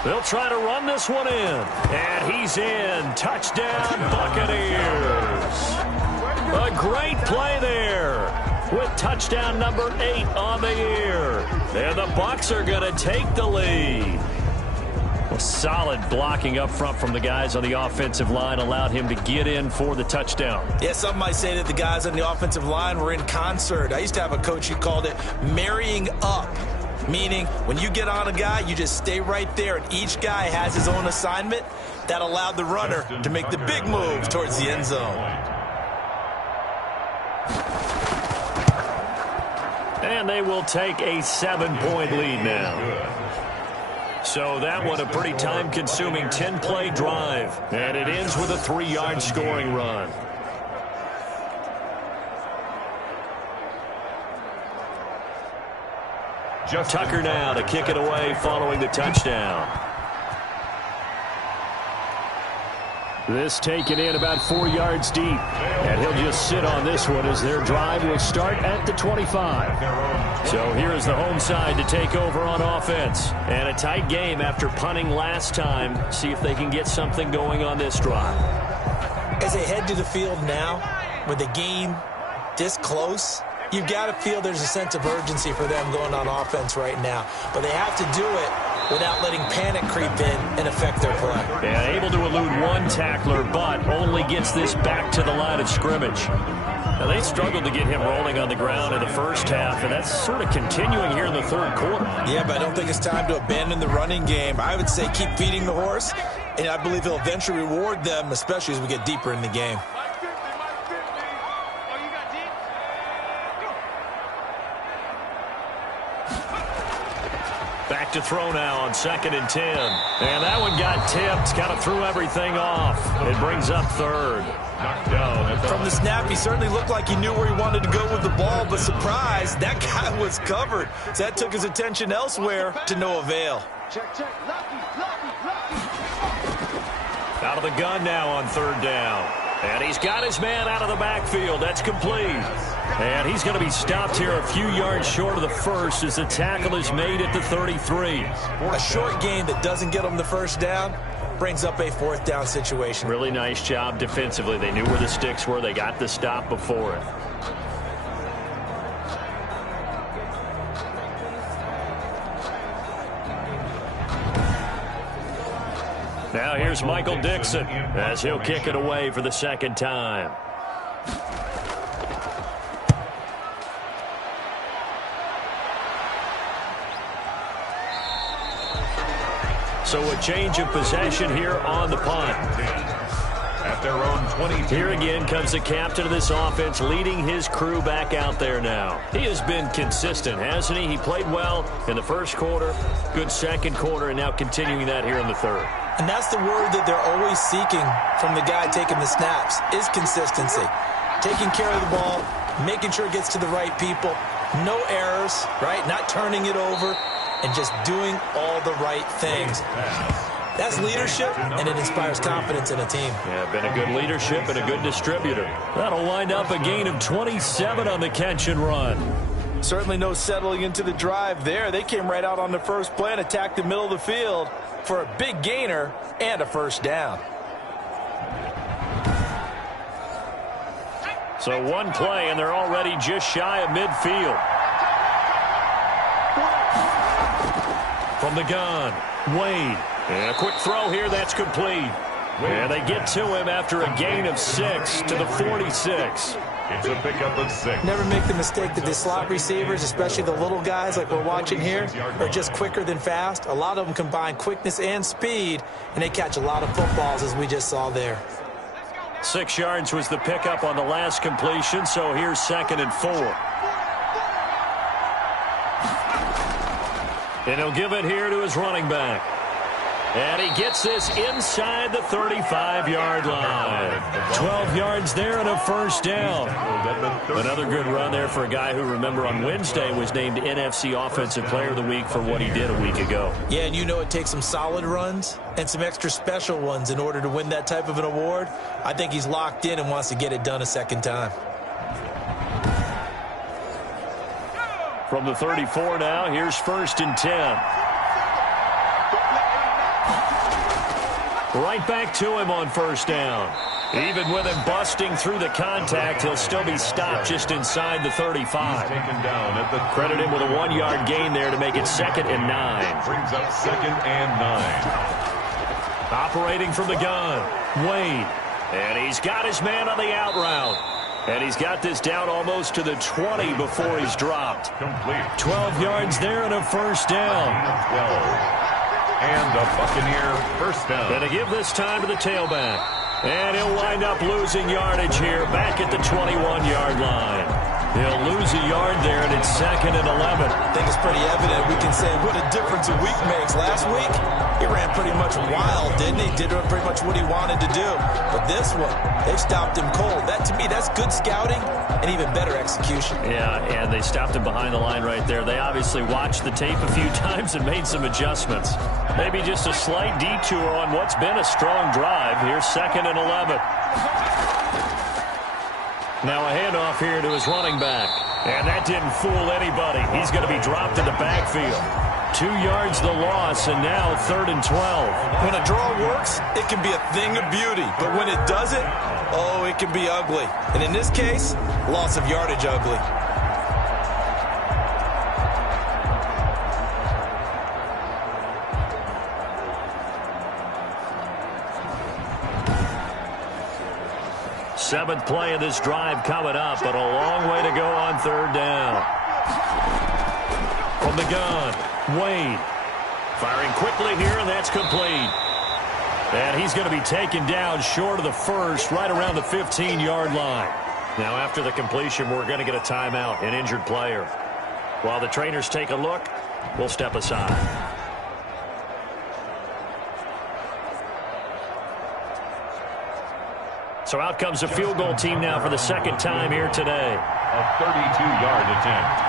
They'll try to run this one in. And he's in. Touchdown, Buccaneers. A great play there with touchdown number 8 on the year. And the Bucs are going to take the lead. Well, solid blocking up front from the guys on the offensive line allowed him to get in for the touchdown. Yeah, some might say that the guys on the offensive line were in concert. I used to have a coach who called it marrying up. Meaning, when you get on a guy, you just stay right there, and each guy has his own assignment. That allowed the runner to make the big move towards the end zone. And they will take a 7-point lead now. So that one a pretty time-consuming 10-play drive. And it ends with a 3-yard scoring run. Tucker now to kick it away following the touchdown. This taken in about 4 yards deep. And he'll just sit on this one as their drive will start at the 25. So here is the home side to take over on offense. And a tight game after punting last time. See if they can get something going on this drive. As they head to the field now, with the game this close, you've got to feel there's a sense of urgency for them going on offense right now. But they have to do it without letting panic creep in and affect their play. Yeah, able to elude one tackler, but only gets this back to the line of scrimmage. Now, they struggled to get him rolling on the ground in the first half, and that's sort of continuing here in the third quarter. Yeah, but I don't think it's time to abandon the running game. I would say keep feeding the horse, and I believe he'll eventually reward them, especially as we get deeper in the game. Back to throw now on 2nd and 10. And that one got tipped, kind of threw everything off. It brings up third. Knocked down. From the snap, he certainly looked like he knew where he wanted to go with the ball, but surprise, that guy was covered. So that took his attention elsewhere to no avail. Check. Lucky. Out of the gun now on 3rd down. And he's got his man out of the backfield. That's complete. And he's going to be stopped here a few yards short of the first as the tackle is made at the 33. A short gain that doesn't get him the first down brings up a 4th down situation. Really nice job defensively. They knew where the sticks were. They got the stop before it. Now here's Michael Dixon as he'll kick it away for the 2nd time. So a change of possession here on the punt. At their own 22. Here again comes the captain of this offense leading his crew back out there now. He has been consistent, hasn't he? He played well in the first quarter, good second quarter, and now continuing that here in the third. And that's the word that they're always seeking from the guy taking the snaps, is consistency. Taking care of the ball, making sure it gets to the right people, no errors, right? Not turning it over, and just doing all the right things. That's leadership, and it inspires confidence in a team. Yeah, been a good leadership and a good distributor. That'll wind up a gain of 27 on the catch and run. Certainly no settling into the drive there. They came right out on the first play and attacked the middle of the field for a big gainer and a first down. So one play, and they're already just shy of midfield. From the gun, Wade. And a quick throw here, that's complete. And they get to him after a gain of 6 to the 46. It's a pickup of 6. Never make the mistake that the slot receivers, especially the little guys like we're watching here, are just quicker than fast. A lot of them combine quickness and speed, and they catch a lot of footballs, as we just saw there. 6 yards was the pickup on the last completion, so here's 2nd and 4. And he'll give it here to his running back. And he gets this inside the 35-yard line. 12 yards there and a first down. Another good run there for a guy who, remember, on Wednesday was named NFC Offensive Player of the Week for what he did a week ago. Yeah, and you know it takes some solid runs and some extra special ones in order to win that type of an award. I think he's locked in and wants to get it done a second time. From the 34 now, here's 1st and 10. Right back to him on first down. Even with him busting through the contact, he'll still be stopped just inside the 35. Taken down at the Credit him with a 1-yard gain there to make it 2nd and 9. brings up 2nd and 9. Operating from the gun, Wade. And he's got his man on the out route. And he's got this down almost to the 20 before he's dropped. Complete. 12 yards there and a first down. 12. And a Buccaneer first down. Going to give this time to the tailback. And he'll wind up losing yardage here back at the 21-yard line. He'll lose a yard there, and it's 2nd and 11. I think it's pretty evident. We can say what a difference a week makes. Last week, he ran pretty much wild, didn't he? Did pretty much what he wanted to do. But this one, they've stopped him cold. That, to me, that's good scouting and even better execution. Yeah, and they stopped him behind the line right there. They obviously watched the tape a few times and made some adjustments. Maybe just a slight detour on what's been a strong drive. Here's 2nd and 11. Now a handoff here to his running back. And that didn't fool anybody. He's going to be dropped in the backfield. 2 yards the loss, and now 3rd and 12. When a draw works, it can be a thing of beauty. But when it doesn't, oh, it can be ugly. And in this case, loss of yardage ugly. Seventh play of this drive coming up, but a long way to go on 3rd down. From the gun, Wade. Firing quickly here, and that's complete. And he's going to be taken down short of the first, right around the 15-yard line. Now, after the completion, we're going to get a timeout, an injured player. While the trainers take a look, we'll step aside. So out comes a field goal team now for the 2nd time here today. A 32-yard attempt.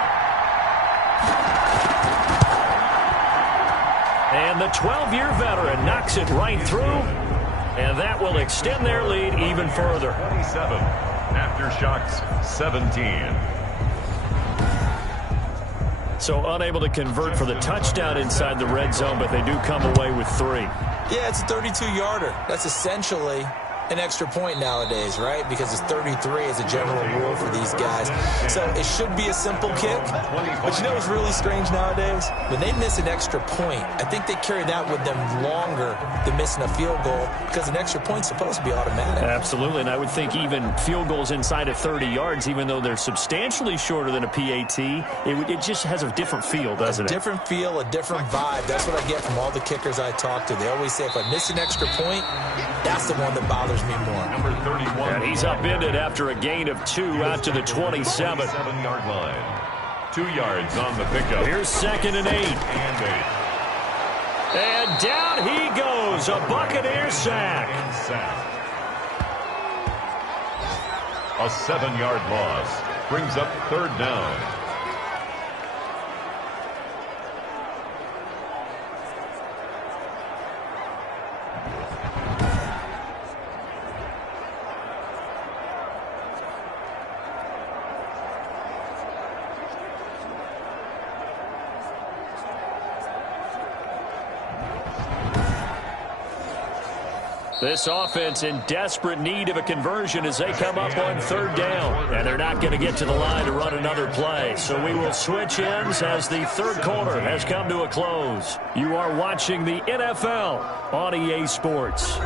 And the 12-year veteran knocks it right through, and that will extend their lead even further. 27, Aftershocks 17. So unable to convert for the touchdown inside the red zone, but they do come away with 3. Yeah, it's a 32-yarder. That's essentially an extra point nowadays, right? Because it's 33 as a general rule for these guys. So it should be a simple kick. But you know what's really strange nowadays? When they miss an extra point, I think they carry that with them longer than missing a field goal because an extra point's supposed to be automatic. Absolutely, and I would think even field goals inside of 30 yards, even though they're substantially shorter than a PAT, it just has a different feel, doesn't it? A different feel, a different vibe. That's what I get from all the kickers I talk to. They always say if I miss an extra point, that's the one that bothers me more. Number 31. And he's upended after a gain of 2 out to the 27. 7-yard line. 2 yards on the pickup. Here's 2nd and 8. And down he goes. A Buccaneers sack. A 7-yard loss brings up 3rd down. This offense in desperate need of a conversion as they come up on 3rd down. And they're not going to get to the line to run another play. So we will switch ends as the 3rd quarter has come to a close. You are watching the NFL on EA Sports.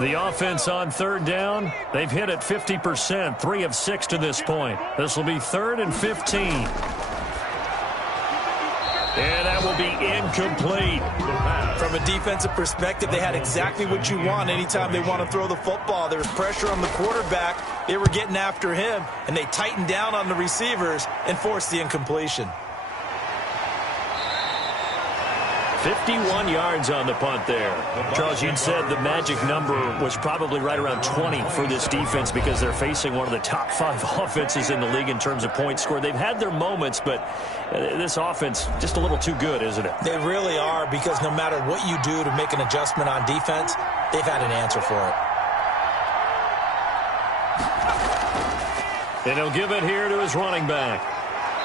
The offense on 3rd down, they've hit it 50%, 3 of 6 to this point. This will be 3rd and 15. And that will be incomplete. From a defensive perspective, they had exactly what you want anytime they want to throw the football. There was pressure on the quarterback. They were getting after him, and they tightened down on the receivers and forced the incompletion. 51 yards on the punt there. Charles, you'd said the magic number was probably right around 20 for this defense because they're facing one of the top 5 offenses in the league in terms of points scored. They've had their moments, but this offense just a little too good, isn't it? They really are, because no matter what you do to make an adjustment on defense, they've had an answer for it. And he'll give it here to his running back.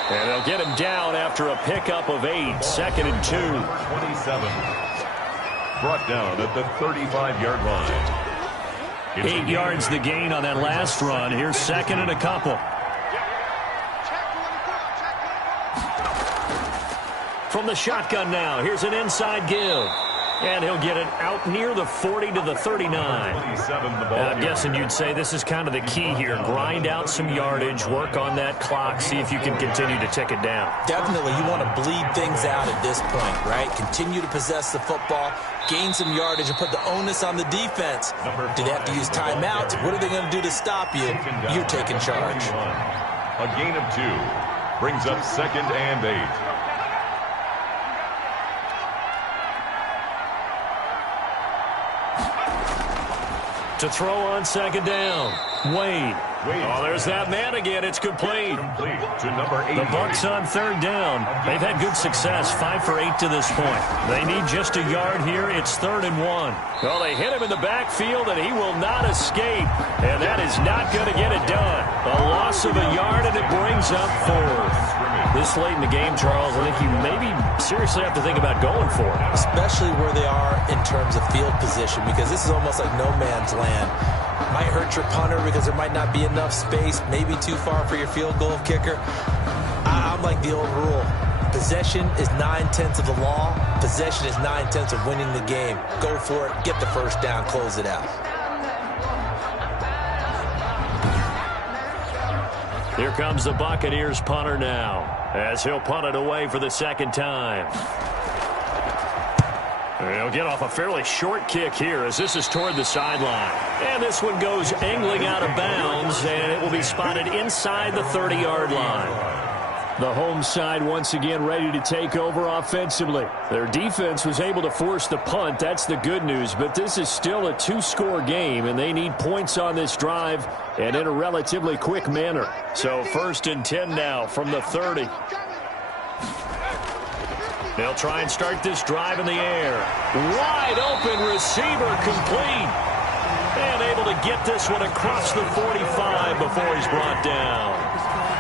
And they'll get him down after a pickup of 8, 2nd and 2. 27. Brought down at the 35-yard line. 8 yards the gain on that last run. Here's 2nd and a couple. From the shotgun now, here's an inside give. And he'll get it out near the 40 to the 39. I'm guessing you'd say this is kind of the key here. Grind out some yardage, work on that clock, see if you can continue to tick it down. Definitely, you want to bleed things out at this point, right? Continue to possess the football, gain some yardage, and put the onus on the defense. Do they have to use timeouts? What are they going to do to stop you? You're taking charge. A gain of 2. Brings up 2nd and 8. To throw on 2nd down. Wade. Oh, there's that man again. It's complete. To number 8. The Bucs on 3rd down. They've had good success, 5 for 8 to this point. They need just a yard here. It's 3rd and 1. Well, they hit him in the backfield, and he will not escape. And that is not going to get it done. A loss of a yard, and it brings up 4th. This late in the game, Charles, I think you maybe seriously have to think about going for it. Especially where they are in terms of field position, because this is almost like no man's land. Might hurt your punter because there might not be enough space, maybe too far for your field goal kicker. I'm like the old rule. Possession is 9/10 of the law. Possession is 9/10 of winning the game. Go for it, get the first down, close it out. Here comes the Buccaneers punter now, as he'll punt it away for the 2nd time. He'll get off a fairly short kick here as this is toward the sideline. And this one goes angling out of bounds, and it will be spotted inside the 30-yard line. The home side once again ready to take over offensively. Their defense was able to force the punt. That's the good news. But this is still a 2-score game, and they need points on this drive and in a relatively quick manner. So 1st and 10 now from the 30. They'll try and start this drive in the air. Wide open receiver complete. And able to get this one across the 45 before he's brought down.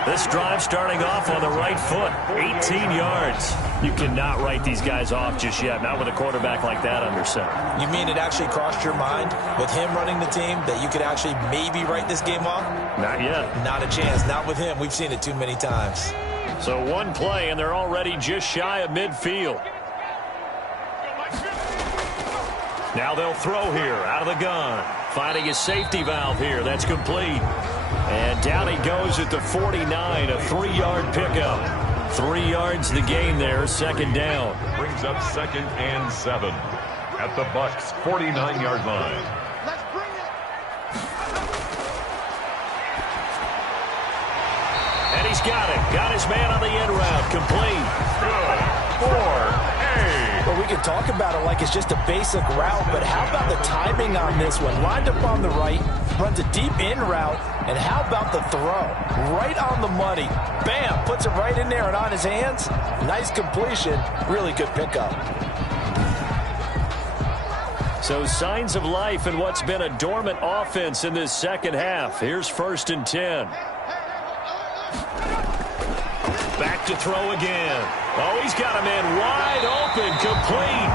This drive starting off on the right foot, 18 yards. You cannot write these guys off just yet, not with a quarterback like that under center. You mean it actually crossed your mind with him running the team that you could actually maybe write this game off? Not yet. Not a chance. Not with him. We've seen it too many times. So one play, and they're already just shy of midfield. Now they'll throw here out of the gun. Finding his safety valve here. That's complete. And down he goes at the 49, a 3-yard pickup. 3 yards the gain there, 2nd down. Brings up 2nd and 7 at the Bucs' 49-yard line. Let's bring it. And he's got it. Got his man on the end route. Complete. Good for A. Well, we can talk about it like it's just a basic route, but how about the timing on this one? Lined up on the right, runs a deep in route, and how about the throw? Right on the money. Bam, puts it right in there and on his hands. Nice completion. Really good pickup. So signs of life in what's been a dormant offense in this 2nd half. Here's 1st and 10. Back to throw again. Oh, he's got a man wide open, complete.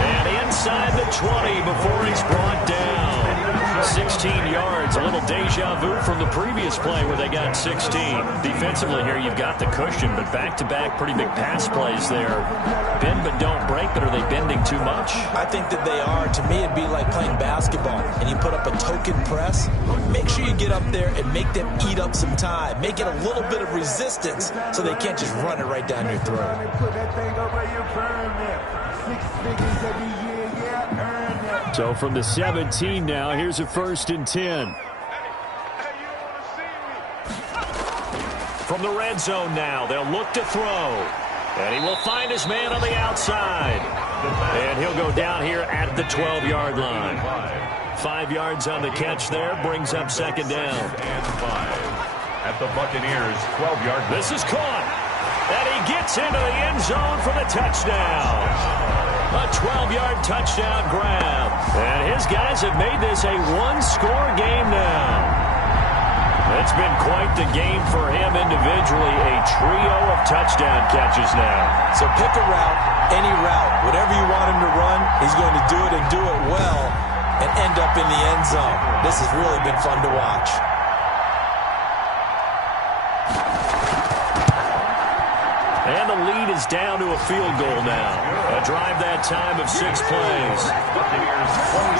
And inside the 20 before he's brought down. 16 yards, a little deja vu from the previous play where they got 16. Defensively here, you've got the cushion, but back-to-back pretty big pass plays there. Bend but don't break, but are they bending too much? I think that they are. To me, it'd be like playing basketball, and you put up a token press. Make sure you get up there and make them eat up some time. Make it a little bit of resistance so they can't just run it right down your throat. So from the 17 now, here's a 1st and 10. From the red zone now, they'll look to throw. And he will find his man on the outside. And he'll go down here at the 12-yard line. 5 yards on the catch there, brings up 2nd down. And 5 at the Buccaneers' 12-yard line. This is caught. And he gets into the end zone for the touchdown. A 12-yard touchdown grab. And his guys have made this a 1-score game now. It's been quite the game for him individually. A trio of touchdown catches now. So pick a route, any route. Whatever you want him to run, he's going to do it and do it well and end up in the end zone. This has really been fun to watch. And the lead is down to a field goal now. A drive that time of 6 plays. Buccaneers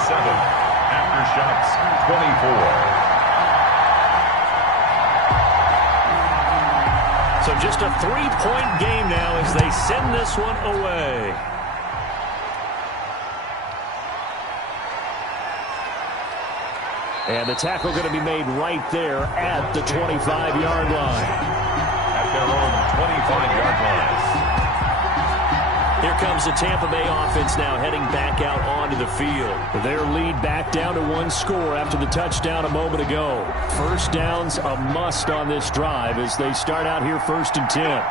27, Aftershocks 24. So just a 3-point game now as they send this one away. And the tackle going to be made right there at the 25-yard line. At their own 25-yard line. Here comes the Tampa Bay offense now heading back out onto the field. Their lead back down to 1 score after the touchdown a moment ago. First down's a must on this drive as they start out here 1st and 10.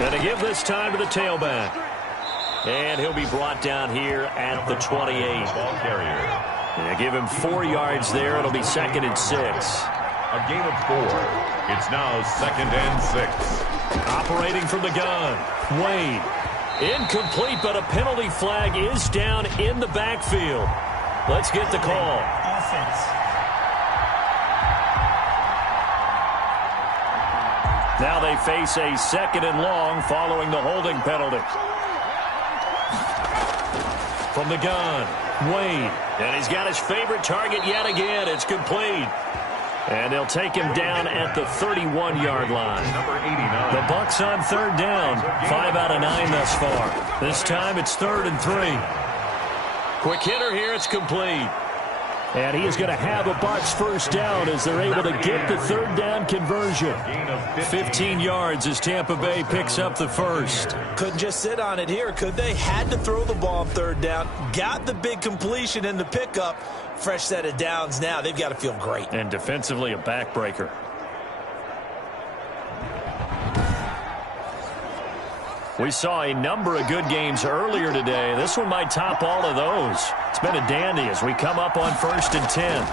Going to give this time to the tailback. And he'll be brought down here at the 28. Ball carrier. They give him 4 yards there. It'll be 2nd and 6. A gain of 4. It's now 2nd and 6. Operating from the gun. Wade. Incomplete, but a penalty flag is down in the backfield. Let's get the call. Offense. Now they face a 2nd and long following the holding penalty. From the gun, Wade. And he's got his favorite target yet again. It's complete. And they'll take him down at the 31-yard line. Number 89. The Bucs on 3rd down. 5 out of 9 thus far. This time it's 3rd and 3. Quick hitter here. It's complete. And he is going to have a Bucs first down as they're able to get the 3rd down conversion. 15 yards as Tampa Bay picks up the first. Couldn't just sit on it here, could they? Had to throw the ball on 3rd down. Got the big completion in the pickup. Fresh set of downs now. They've got to feel great. And defensively a backbreaker. We saw a number of good games earlier today. This one might top all of those. It's been a dandy as we come up on 1st and 10.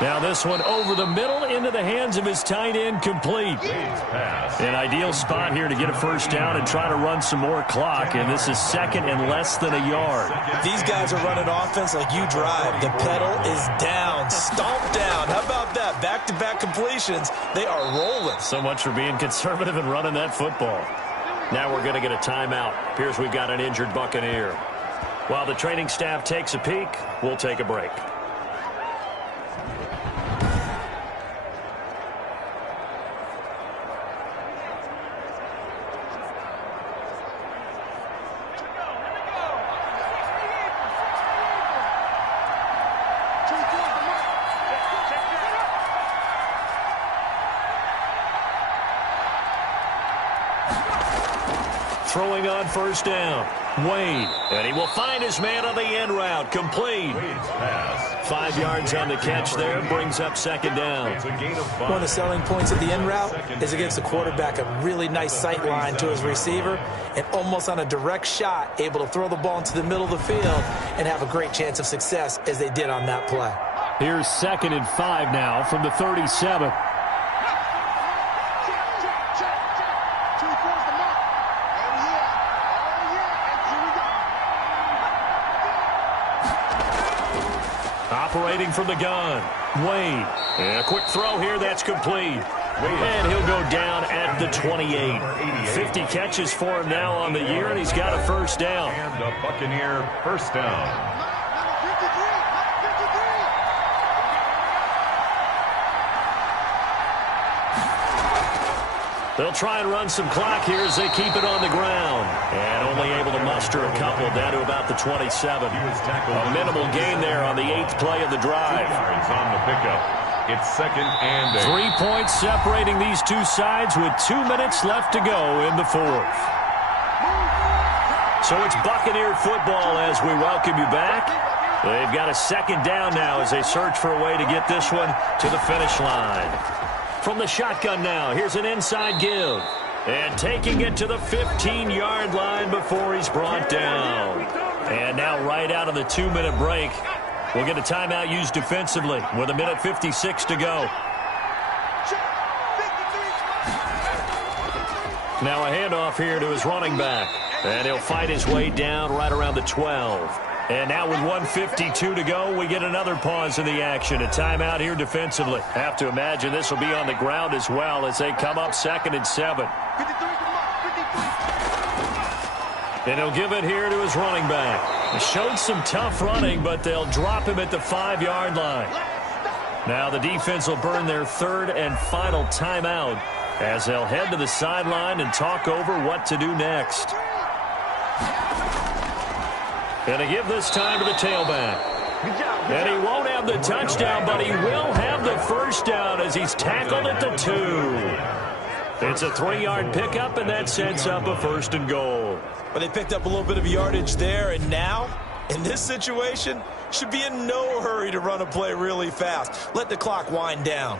Now this one over the middle into the hands of his tight end, complete. An ideal spot here to get a first down and try to run some more clock, and this is 2nd and less than a yard. These guys are running offense like you drive. The pedal is down, stomp down. How about that? Back-to-back completions. They are rolling. So much for being conservative and running that football. Now we're going to get a timeout. Appears we've got an injured Buccaneer. While the training staff takes a peek, we'll take a break. Throwing on first down, Wade. And he will find his man on the end route. Complete. 5 yards on the catch there. Brings up 2nd down. One of the selling points of the end route is against the quarterback. A really nice sight line to his receiver. And almost on a direct shot, able to throw the ball into the middle of the field and have a great chance of success as they did on that play. Here's 2nd and 5 now from the 37. Operating from the gun, Wade. And a quick throw here, that's complete. And he'll go down at the 28. 50 catches for him now on the year, and he's got a first down. And a Buccaneer first down. They'll try and run some clock here as they keep it on the ground. And only able to muster a couple down to about the 27. A minimal gain there on the 8th play of the drive. 2 yards on the pickup. It's 2nd and 8. 3 points separating these two sides with 2 minutes left to go in the 4th. So it's Buccaneer football as we welcome you back. They've got a 2nd down now as they search for a way to get this one to the finish line. From the shotgun now, here's an inside give. And taking it to the 15-yard line before he's brought down. And now right out of the 2-minute break, we'll get a timeout used defensively with 1:56 to go. Now a handoff here to his running back. And he'll fight his way down right around the 12. And now with 1:52 to go, we get another pause in the action. A timeout here defensively. Have to imagine this will be on the ground as well as they come up 2nd and 7. And he'll give it here to his running back. He showed some tough running, but they'll drop him at the 5-yard line. Now the defense will burn their 3rd and final timeout as they'll head to the sideline and talk over what to do next. And to give this time to the tailback. And he won't have the touchdown, but he will have the first down as he's tackled at the 2. It's a 3-yard pickup, and that sets up a 1st and goal. But they picked up a little bit of yardage there, and now, in this situation, should be in no hurry to run a play really fast. Let the clock wind down.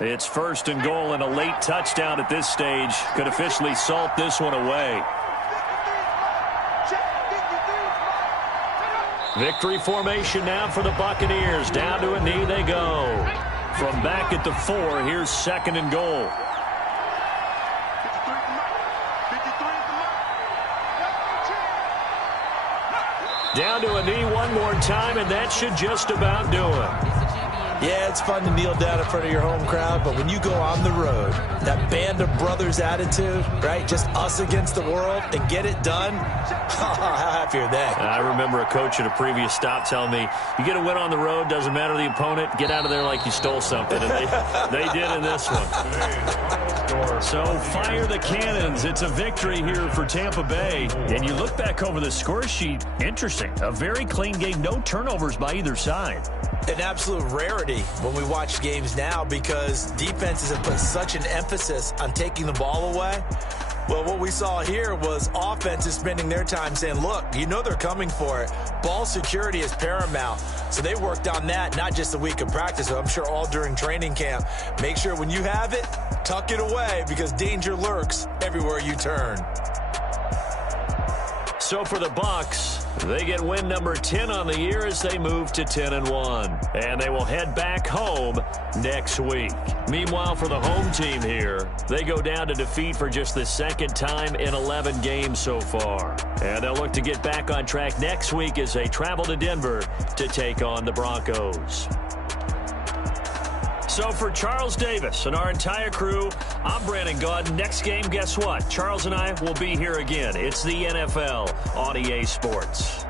It's 1st and goal, and a late touchdown at this stage could officially salt this one away. Victory formation now for the Buccaneers. Down to a knee they go. From back at the 4, here's 2nd and goal. Down to a knee one more time, and that should just about do it. Yeah, it's fun to kneel down in front of your home crowd, but when you go on the road, that band of brothers attitude, right, just us against the world, and get it done, how happy are they? I remember a coach at a previous stop telling me, you get a win on the road, doesn't matter the opponent, get out of there like you stole something, and they did in this one. So fire the cannons. It's a victory here for Tampa Bay. And you look back over the score sheet, interesting. A very clean game, no turnovers by either side. An absolute rarity when we watch games now because defenses have put such an emphasis on taking the ball away. Well, what we saw here was offenses spending their time saying, look, you know they're coming for it. Ball security is paramount. So they worked on that, not just a week of practice, but I'm sure all during training camp. Make sure when you have it, tuck it away because danger lurks everywhere you turn. So for the Bucs, they get win number 10 on the year as they move to 10-1. And they will head back home next week. Meanwhile, for the home team here, they go down to defeat for just the 2nd time in 11 games so far. And they'll look to get back on track next week as they travel to Denver to take on the Broncos. So for Charles Davis and our entire crew, I'm Brandon Gaudin. Next game, guess what? Charles and I will be here again. It's the NFL on EA Sports.